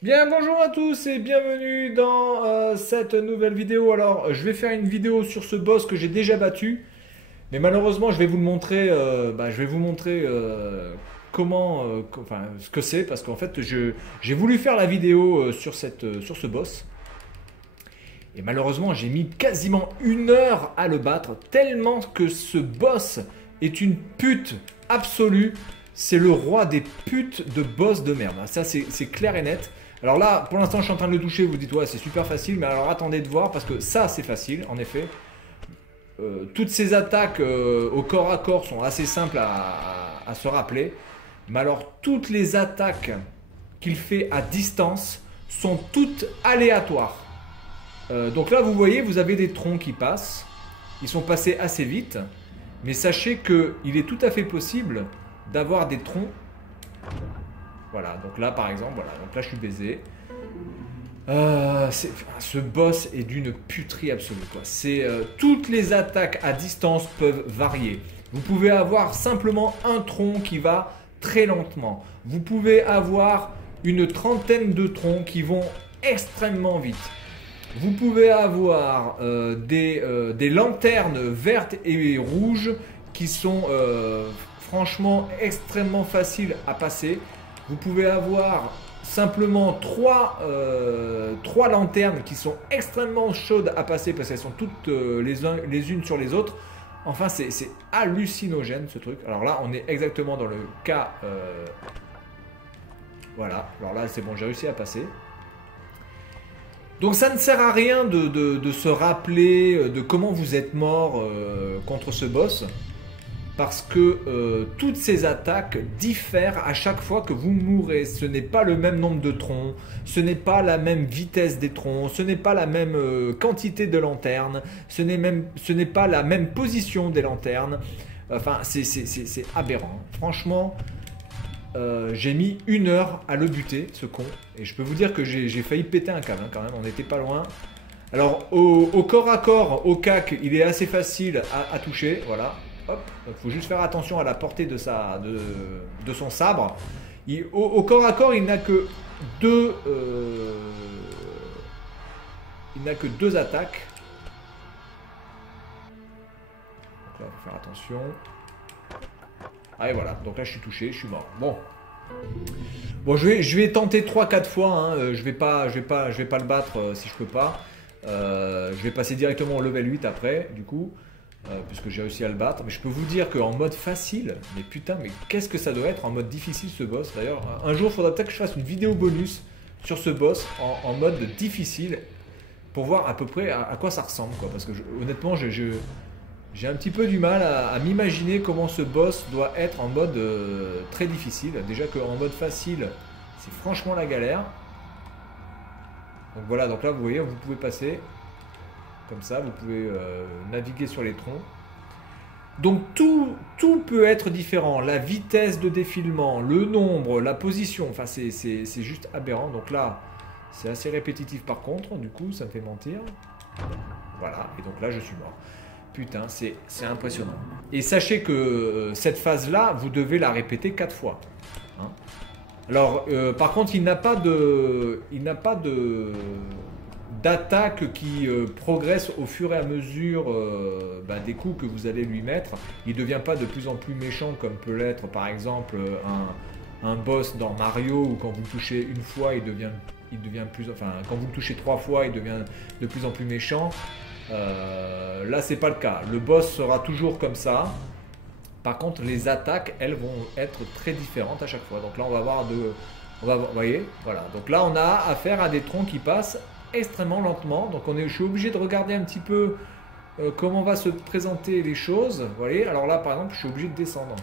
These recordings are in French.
Bien, bonjour à tous et bienvenue dans cette nouvelle vidéo. Alors, je vais faire une vidéo sur ce boss que j'ai déjà battu, mais malheureusement, je vais vous le montrer. Je vais vous montrer comment, enfin, ce que c'est, parce qu'en fait, j'ai voulu faire la vidéo sur ce boss, et malheureusement, j'ai mis quasiment 1 heure à le battre, tellement que ce boss est une pute absolue. C'est le roi des putes de boss de merde. Ça, c'est clair et net. Alors là, pour l'instant, je suis en train de le toucher. Vous dites, ouais, c'est super facile. Mais alors, attendez de voir, parce que ça, c'est facile, en effet. Toutes ces attaques au corps à corps sont assez simples à se rappeler. Mais alors, toutes les attaques qu'il fait à distance sont toutes aléatoires. Donc là, vous voyez, vous avez des troncs qui passent. Ils sont passés assez vite. Mais sachez qu'il est tout à fait possible d'avoir des troncs. Voilà, donc là, par exemple, voilà, donc là, je suis baisé. Ce boss est d'une puterie absolue, quoi. Toutes les attaques à distance peuvent varier. Vous pouvez avoir simplement un tronc qui va très lentement. Vous pouvez avoir une trentaine de troncs qui vont extrêmement vite. Vous pouvez avoir des lanternes vertes et rouges qui sont franchement extrêmement faciles à passer. Vous pouvez avoir simplement trois lanternes qui sont extrêmement chaudes à passer parce qu'elles sont toutes les unes sur les autres. Enfin, c'est hallucinogène ce truc. Alors là, on est exactement dans le cas... voilà, alors là, c'est bon, j'ai réussi à passer. Donc ça ne sert à rien de se rappeler de comment vous êtes mort contre ce boss. Parce que toutes ces attaques diffèrent à chaque fois que vous mourrez. Ce n'est pas le même nombre de troncs, ce n'est pas la même vitesse des troncs, ce n'est pas la même quantité de lanternes, ce n'est pas la même position des lanternes. Enfin, c'est aberrant. Franchement, j'ai mis 1 heure à le buter, ce con. Et je peux vous dire que j'ai failli péter un câble, hein, quand même, on n'était pas loin. Alors, au corps à corps, au cac, il est assez facile à toucher, voilà. Hop, il faut juste faire attention à la portée de son sabre. Au corps à corps, il n'a que deux attaques. Donc là, il faut faire attention. Ah et voilà, donc là je suis touché, je suis mort. Bon, je vais tenter 3-4 fois. Hein. Je vais pas le battre si je peux pas. Je vais passer directement au level 8 après, du coup. Puisque j'ai réussi à le battre. Mais je peux vous dire qu'en mode facile, mais putain, mais qu'est-ce que ça doit être en mode difficile ce boss. D'ailleurs, un jour, il faudra peut-être que je fasse une vidéo bonus sur ce boss en mode difficile pour voir à peu près à quoi ça ressemble, quoi. Parce que honnêtement, j'ai un petit peu du mal à m'imaginer comment ce boss doit être en mode très difficile. Déjà qu'en mode facile, c'est franchement la galère. Donc voilà, donc là, vous voyez, vous pouvez passer. Comme ça, vous pouvez naviguer sur les troncs. Donc tout peut être différent. La vitesse de défilement, le nombre, la position. Enfin, c'est juste aberrant. Donc là, c'est assez répétitif par contre. Du coup, ça me fait mentir. Voilà. Et donc là, je suis mort. Putain, c'est impressionnant. Et sachez que cette phase-là, vous devez la répéter 4 fois. Hein. Alors, par contre, il n'a pas d'attaque qui progresse au fur et à mesure des coups que vous allez lui mettre. Il ne devient pas de plus en plus méchant comme peut l'être par exemple un boss dans Mario où quand vous le touchez une fois il devient plus... Enfin, quand vous le touchez 3 fois il devient de plus en plus méchant. Là c'est pas le cas. Le boss sera toujours comme ça. Par contre les attaques elles vont être très différentes à chaque fois. Donc là on va voir vous voyez, voilà. Donc là on a affaire à des troncs qui passent extrêmement lentement. Donc je suis obligé de regarder un petit peu comment va se présenter les choses. Vous voyez, alors là par exemple je suis obligé de descendre.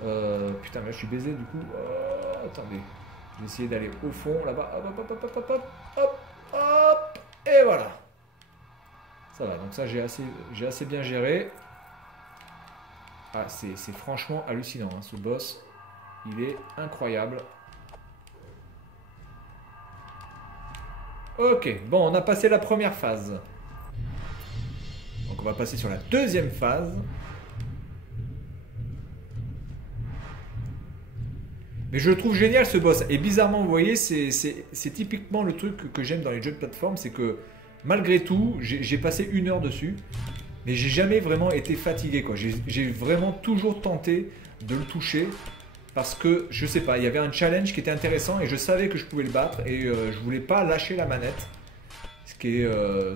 Putain mais là je suis baisé du coup. Attendez, je vais essayer d'aller au fond là-bas. Hop, hop, hop, hop, hop, hop, hop, hop, et voilà. Ça va, donc ça j'ai assez bien géré. Ah, c'est franchement hallucinant, hein, ce boss. Il est incroyable. Ok, bon, on a passé la première phase. Donc on va passer sur la deuxième phase. Mais je le trouve génial ce boss. Et bizarrement, vous voyez, c'est typiquement le truc que j'aime dans les jeux de plateforme, c'est que malgré tout, j'ai passé 1 heure dessus, mais j'ai jamais vraiment été fatigué, quoi. J'ai vraiment toujours tenté de le toucher parce que, je sais pas, il y avait un challenge qui était intéressant et je savais que je pouvais le battre et je voulais pas lâcher la manette. Ce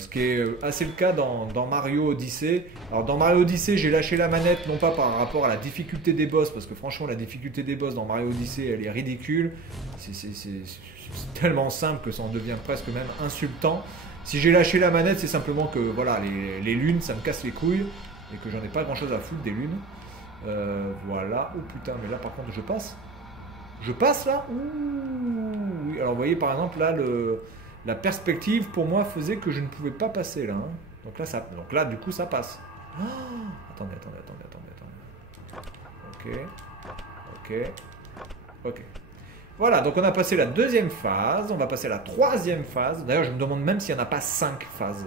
qui est assez le cas dans Mario Odyssey. Alors dans Mario Odyssey, j'ai lâché la manette non pas par rapport à la difficulté des boss, parce que franchement la difficulté des boss dans Mario Odyssey elle est ridicule. C'est tellement simple que ça en devient presque même insultant. Si j'ai lâché la manette, c'est simplement que voilà, les lunes ça me casse les couilles et que j'en ai pas grand chose à foutre des lunes. Voilà. Oh putain, mais là par contre je passe. Je passe là. Ouh. Alors vous voyez par exemple là la perspective pour moi faisait que je ne pouvais pas passer là. Hein. Donc là, du coup, ça passe. Oh, attendez. Ok. Voilà, donc on a passé la 2e phase. On va passer à la 3e phase. D'ailleurs, je me demande même s'il n'y en a pas 5 phases.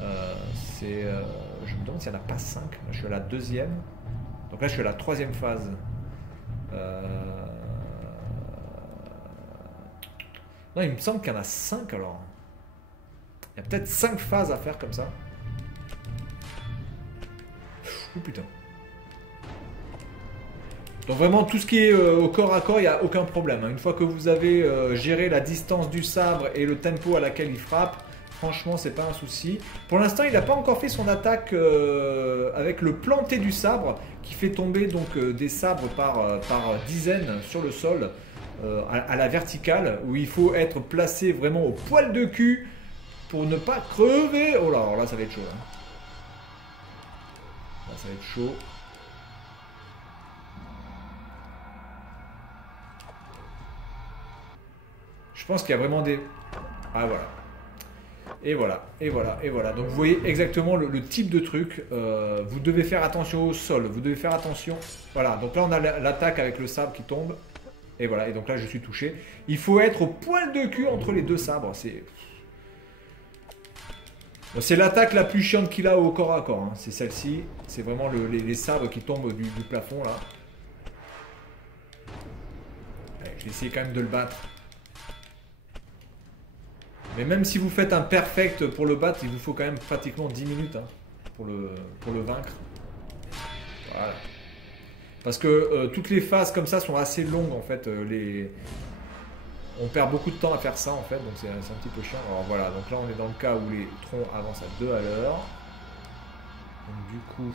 Je me demande s'il n'y en a pas 5. Là, je suis à la 2e. Donc là, je suis à la 3e phase. Non, il me semble qu'il y en a 5 alors. Il y a peut-être 5 phases à faire comme ça. Oh putain. Donc vraiment tout ce qui est au corps à corps, il n'y a aucun problème. Une fois que vous avez géré la distance du sabre et le tempo à laquelle il frappe, franchement c'est pas un souci. Pour l'instant il n'a pas encore fait son attaque avec le planté du sabre qui fait tomber donc des sabres par dizaines sur le sol. À la verticale où il faut être placé vraiment au poil de cul pour ne pas crever. Oh là, alors là ça va être chaud. Hein. Là ça va être chaud. Je pense qu'il y a vraiment des... Ah voilà. Et voilà. Donc vous voyez exactement le type de truc. Vous devez faire attention au sol. Vous devez faire attention. Voilà, donc là on a l'attaque avec le sabre qui tombe. Et voilà, et donc là je suis touché. Il faut être au poil de cul entre les deux sabres. C'est l'attaque la plus chiante qu'il a au corps à corps. Hein. C'est celle-ci. C'est vraiment les sabres qui tombent du plafond là. Allez, je vais essayer quand même de le battre. Mais même si vous faites un perfect pour le battre, il vous faut quand même pratiquement 10 minutes hein, pour le vaincre. Voilà. Parce que toutes les phases comme ça sont assez longues en fait. On perd beaucoup de temps à faire ça en fait, donc c'est un petit peu chiant. Alors voilà, donc là on est dans le cas où les troncs avancent à 2 à l'heure. Donc du coup,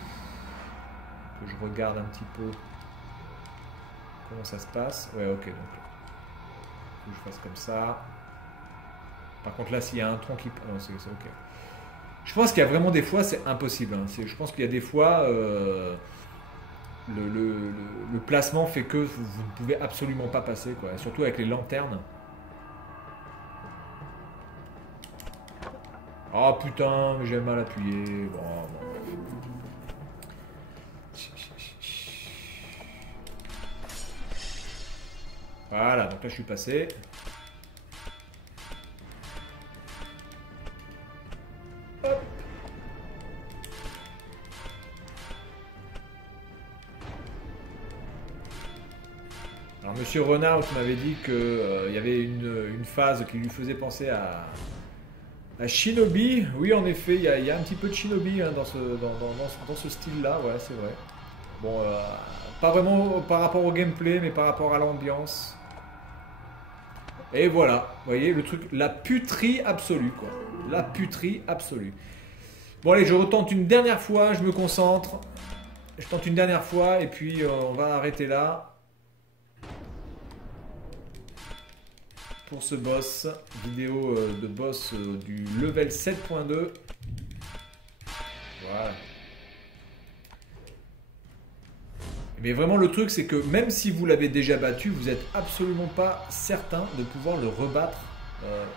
que je regarde un petit peu comment ça se passe. Ouais, ok, donc faut que je fasse comme ça. Par contre là, s'il y a un tronc qui... Non, c'est ok. Je pense qu'il y a vraiment des fois, c'est impossible. Hein. Je pense qu'il y a des fois... Le placement fait que vous ne pouvez absolument pas passer, quoi. Surtout avec les lanternes. Oh putain, j'ai mal appuyé. Bon. Voilà, donc là je suis passé. Hop. Alors Monsieur Renault m'avait dit qu'il y avait une phase qui lui faisait penser à Shinobi. Oui en effet, il y a un petit peu de Shinobi hein, dans ce style-là, ouais c'est vrai. Bon, pas vraiment par rapport au gameplay, mais par rapport à l'ambiance. Et voilà, vous voyez le truc, la puterie absolue quoi. La puterie absolue. Bon allez, je retente une dernière fois, je me concentre. Je tente une dernière fois et puis on va arrêter là. Pour ce boss, vidéo de boss du level 7.2. Voilà. Mais vraiment le truc c'est que même si vous l'avez déjà battu, vous n'êtes absolument pas certain de pouvoir le rebattre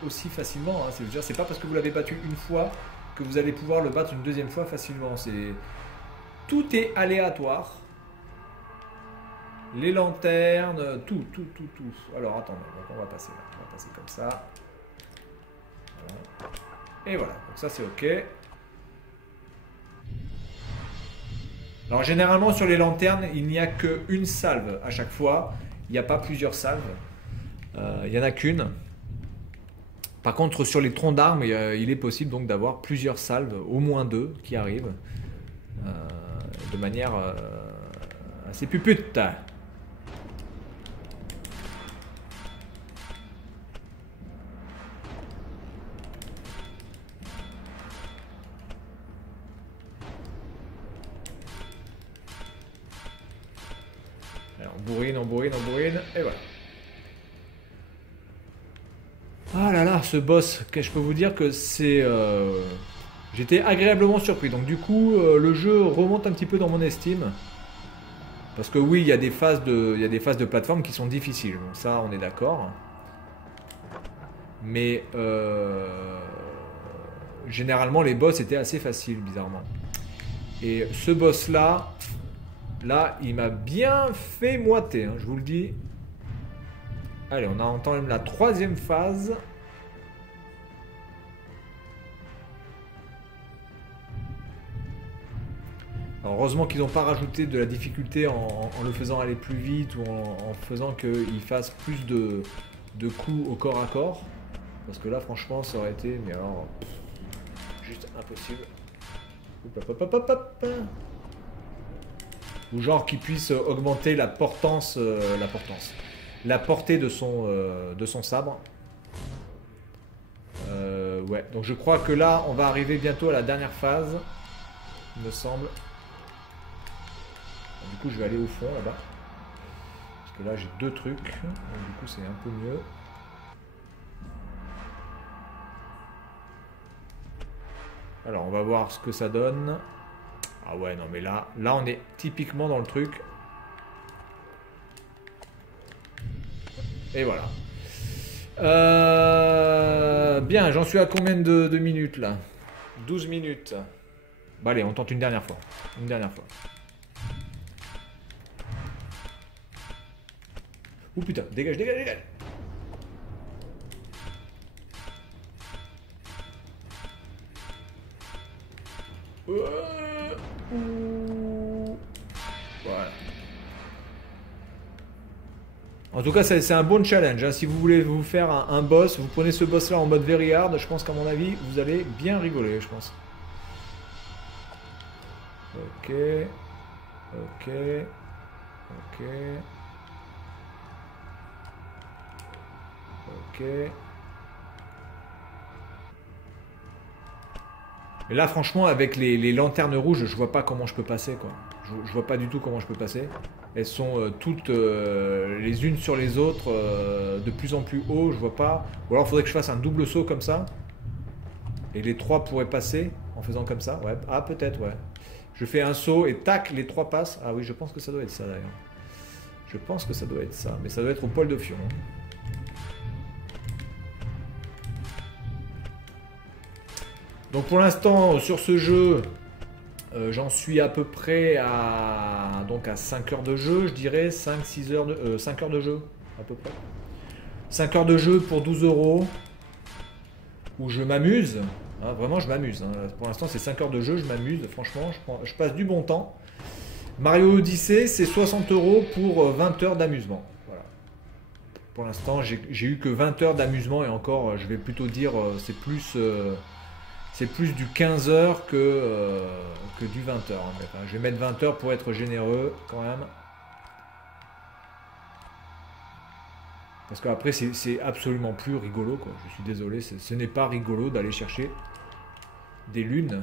aussi facilement. Hein. C'est pas parce que vous l'avez battu une fois que vous allez pouvoir le battre une deuxième fois facilement. Tout est aléatoire. Les lanternes, tout. Alors attendez, donc on va passer là. On va passer comme ça. Voilà. Et voilà, donc ça c'est ok. Alors généralement sur les lanternes, il n'y a qu'une salve à chaque fois. il n'y a pas plusieurs salves. Il n'y en a qu'une. Par contre, sur les troncs d'armes, il est possible donc d'avoir plusieurs salves, au moins 2 qui arrivent, de manière assez pupute. Alors, on bourrine, et voilà. Ah là là, ce boss, je peux vous dire que c'est... J'étais agréablement surpris. Donc du coup, le jeu remonte un petit peu dans mon estime. Parce que oui, il y a des phases de plateforme qui sont difficiles. Donc ça, on est d'accord. Mais généralement, les boss étaient assez faciles, bizarrement. Et ce boss-là, il m'a bien fait moiter, hein, je vous le dis. Allez, on entend même la 3e phase. Alors, heureusement qu'ils n'ont pas rajouté de la difficulté en le faisant aller plus vite ou en faisant qu'il fasse plus de coups au corps à corps. Parce que là, franchement, ça aurait été, mais alors, juste impossible. Ou genre qu'il puisse augmenter la portée de son sabre. Ouais, donc je crois que là, on va arriver bientôt à la dernière phase, il me semble. Du coup, je vais aller au fond là-bas. Parce que là, j'ai 2 trucs. Donc, du coup, c'est un peu mieux. Alors, on va voir ce que ça donne. Ah ouais, non, mais là, on est typiquement dans le truc. Et voilà. Bien, j'en suis à combien de minutes là? 12 minutes. Bah allez, on tente une dernière fois. Une dernière fois. Oh putain, dégage, dégage, dégage. Voilà. En tout cas, c'est un bon challenge. Hein. Si vous voulez vous faire un boss, vous prenez ce boss là en mode very hard. Je pense qu'à mon avis, vous allez bien rigoler, je pense. Ok. Ok. Ok. Ok. Et là, franchement, avec les lanternes rouges, je vois pas comment je peux passer, quoi. Je vois pas du tout comment je peux passer. Elles sont toutes les unes sur les autres, de plus en plus haut, je vois pas. Ou alors, il faudrait que je fasse un double saut comme ça. Et les 3 pourraient passer en faisant comme ça. Ouais. Ah, peut-être, ouais. Je fais un saut et tac, les 3 passent. Ah oui, je pense que ça doit être ça, d'ailleurs. Je pense que ça doit être ça. Mais ça doit être au poil de fion. Hein. Donc pour l'instant, sur ce jeu, j'en suis à peu près à 5 heures de jeu, je dirais, 5 heures de jeu, à peu près. 5 heures de jeu pour 12 €, où je m'amuse, hein, vraiment je m'amuse. Hein. Pour l'instant, c'est 5 heures de jeu, je m'amuse, franchement, je passe du bon temps. Mario Odyssey, c'est 60 € pour 20 heures d'amusement. Voilà. Pour l'instant, j'ai eu que 20 heures d'amusement, et encore, je vais plutôt dire, c'est plus du 15 heures que du 20 heures. En fait. Je vais mettre 20 heures pour être généreux quand même. Parce qu'après, c'est absolument plus rigolo. Quoi. Je suis désolé, ce n'est pas rigolo d'aller chercher des lunes.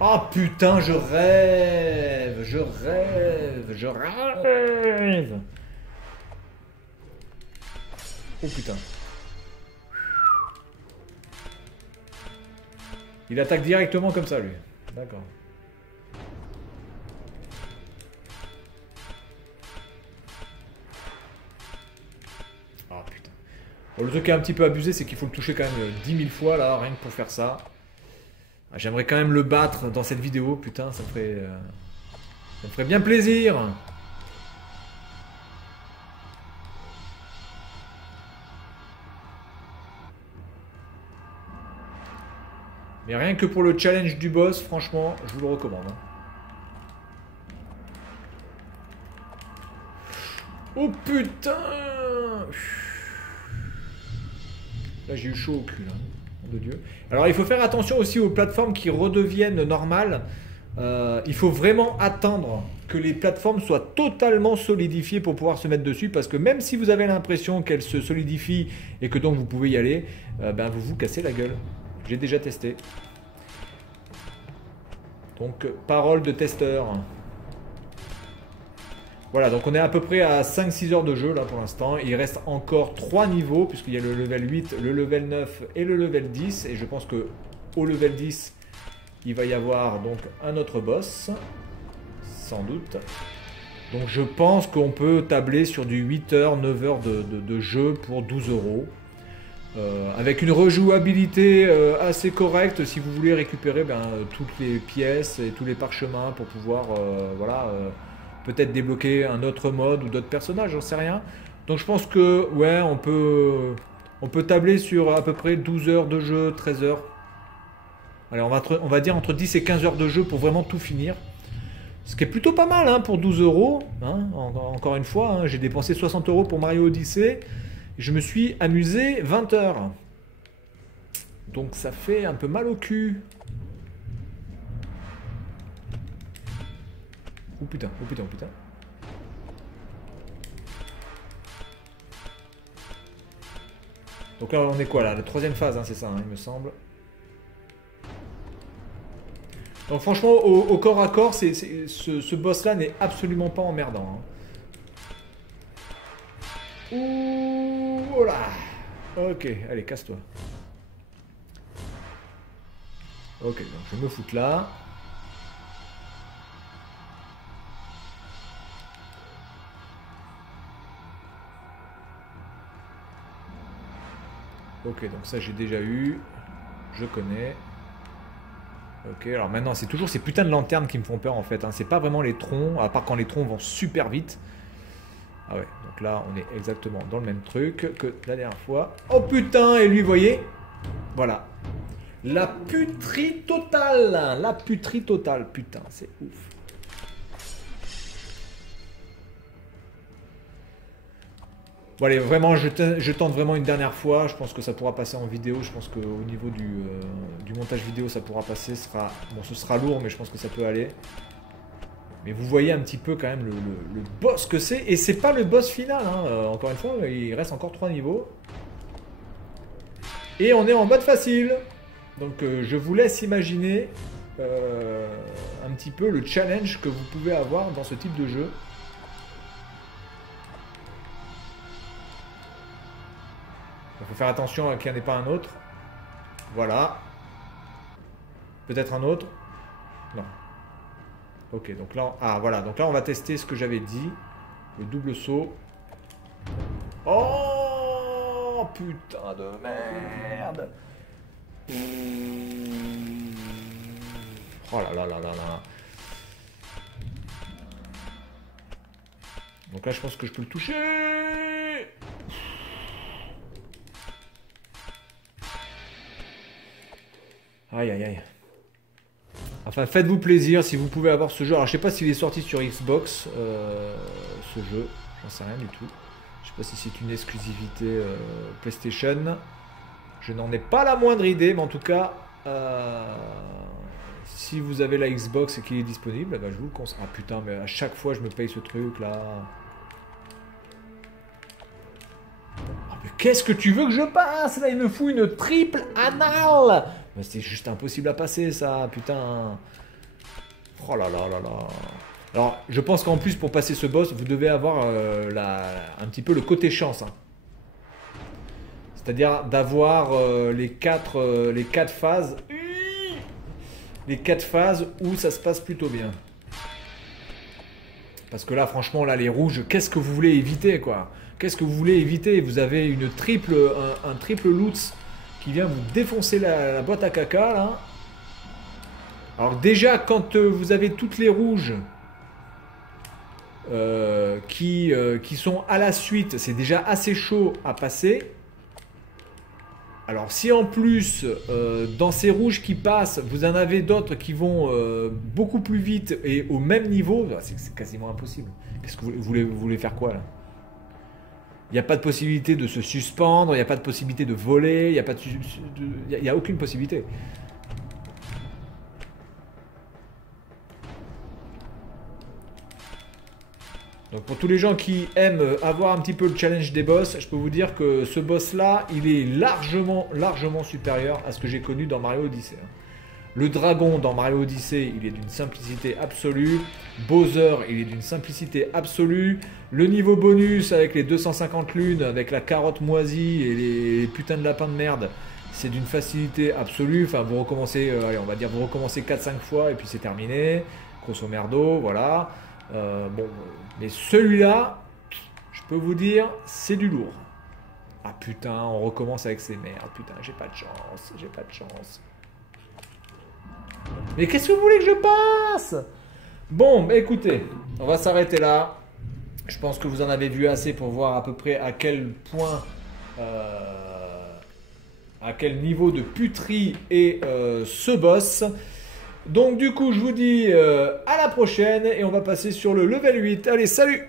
Oh putain, je rêve. Je rêve. Je rêve. Oh putain. Il attaque directement comme ça, lui. D'accord. Ah putain. Bon, le truc qui est un petit peu abusé, c'est qu'il faut le toucher quand même 10 000 fois, là, rien que pour faire ça. Ah, j'aimerais quand même le battre dans cette vidéo, putain, ça me ferait bien plaisir. Mais rien que pour le challenge du boss, franchement, je vous le recommande. Hein. Oh putain! Là j'ai eu chaud au cul là, nom de Dieu. Alors il faut faire attention aussi aux plateformes qui redeviennent normales. Il faut vraiment attendre que les plateformes soient totalement solidifiées pour pouvoir se mettre dessus, parce que même si vous avez l'impression qu'elles se solidifient et que donc vous pouvez y aller, ben vous vous cassez la gueule. J'ai déjà testé. Donc parole de testeur. Voilà, donc on est à peu près à 5-6 heures de jeu là pour l'instant. Il reste encore 3 niveaux, puisqu'il y a le level 8, le level 9 et le level 10. Et je pense que au level 10, il va y avoir donc un autre boss, sans doute. Donc je pense qu'on peut tabler sur du 8 heures, 9 heures de jeu pour 12 euros. Avec une rejouabilité assez correcte si vous voulez récupérer toutes les pièces et tous les parchemins pour pouvoir peut-être débloquer un autre mode ou d'autres personnages, j'en sais rien. Donc je pense que ouais, on peut tabler sur à peu près 12 heures de jeu, 13 heures. Allez, on va dire entre 10 et 15 heures de jeu pour vraiment tout finir. Ce qui est plutôt pas mal hein, pour 12 euros. Hein, encore une fois, hein, j'ai dépensé 60 euros pour Mario Odyssey. Je me suis amusé 20 heures. Donc ça fait un peu mal au cul. Oh putain, oh putain, oh putain. Donc là on est quoi là? La troisième phase, hein, c'est ça, hein, il me semble. Donc franchement, au corps à corps, ce boss-là n'est absolument pas emmerdant. Hein. Ouh, oh là. Ok, allez, casse-toi. Ok, donc je me fous là. Ok, donc ça j'ai déjà eu. Je connais. Ok, alors maintenant c'est toujours ces putains de lanternes qui me font peur en fait. Hein. C'est pas vraiment les troncs, à part quand les troncs vont super vite. Ah ouais, donc là on est exactement dans le même truc que la dernière fois. Oh putain, et lui vous voyez? Voilà. La puterie totale. La puterie totale, putain, c'est ouf. Bon allez, vraiment, je tente vraiment une dernière fois. Je pense que ça pourra passer en vidéo. Je pense qu'au niveau du montage vidéo, ça pourra passer. Bon, ce sera lourd, mais je pense que ça peut aller. Mais vous voyez un petit peu quand même le boss que c'est. Et c'est pas le boss final. Hein. Encore une fois, il reste encore 3 niveaux. Et on est en mode facile. Donc je vous laisse imaginer un petit peu le challenge que vous pouvez avoir dans ce type de jeu. Il faut faire attention qu'il n'y en ait pas un autre. Voilà. Peut-être un autre. Non. Ok, donc là, voilà. Donc là, on va tester ce que j'avais dit. Le double saut. Oh, putain de merde. Oh là là là là là. Donc là, je pense que je peux le toucher. Aïe aïe aïe. Enfin, faites-vous plaisir si vous pouvez avoir ce jeu. Alors, je sais pas s'il est sorti sur Xbox, ce jeu. J'en sais rien du tout. Je sais pas si c'est une exclusivité PlayStation. Je n'en ai pas la moindre idée, mais en tout cas, si vous avez la Xbox et qu'il est disponible, bah, je vous le conseille. Ah putain, mais à chaque fois, je me paye ce truc là. Oh, mais qu'est-ce que tu veux que je passe? Là, il me fout une triple anale. Mais c'est juste impossible à passer ça, putain. Oh là là là là. Alors, je pense qu'en plus, pour passer ce boss, vous devez avoir un petit peu le côté chance. Hein. C'est-à-dire d'avoir les quatre phases. Les 4 phases où ça se passe plutôt bien. Parce que là, franchement, là, les rouges, qu'est-ce que vous voulez éviter, quoi? Qu'est-ce que vous voulez éviter? Vous avez un triple loot qui vient vous défoncer la boîte à caca, là. Alors déjà, quand vous avez toutes les rouges qui sont à la suite, c'est déjà assez chaud à passer. Alors si en plus, dans ces rouges qui passent, vous en avez d'autres qui vont beaucoup plus vite et au même niveau, c'est quasiment impossible. Qu'est-ce que vous voulez faire quoi, là? n'y a pas de possibilité de se suspendre, il n'y a pas de possibilité de voler, il n'y a, pas de, y a aucune possibilité. Donc pour tous les gens qui aiment avoir un petit peu le challenge des boss, je peux vous dire que ce boss-là, il est largement supérieur à ce que j'ai connu dans Mario Odyssey. Le dragon dans Mario Odyssey, il est d'une simplicité absolue. Bowser, il est d'une simplicité absolue. Le niveau bonus avec les 250 lunes, avec la carotte moisie et les putains de lapins de merde, c'est d'une facilité absolue. Enfin, vous recommencez, allez, on va dire, vous recommencez 4-5 fois et puis c'est terminé. Grosso merdo, voilà. Bon, mais celui-là, je peux vous dire, c'est du lourd. Ah putain, on recommence avec ces merdes. Putain, j'ai pas de chance, j'ai pas de chance. Mais qu'est-ce que vous voulez que je passe? Bon, bah écoutez, on va s'arrêter là. Je pense que vous en avez vu assez pour voir à peu près à quel point, à quel niveau de puterie est ce boss. Donc du coup, je vous dis à la prochaine et on va passer sur le level 8. Allez, salut!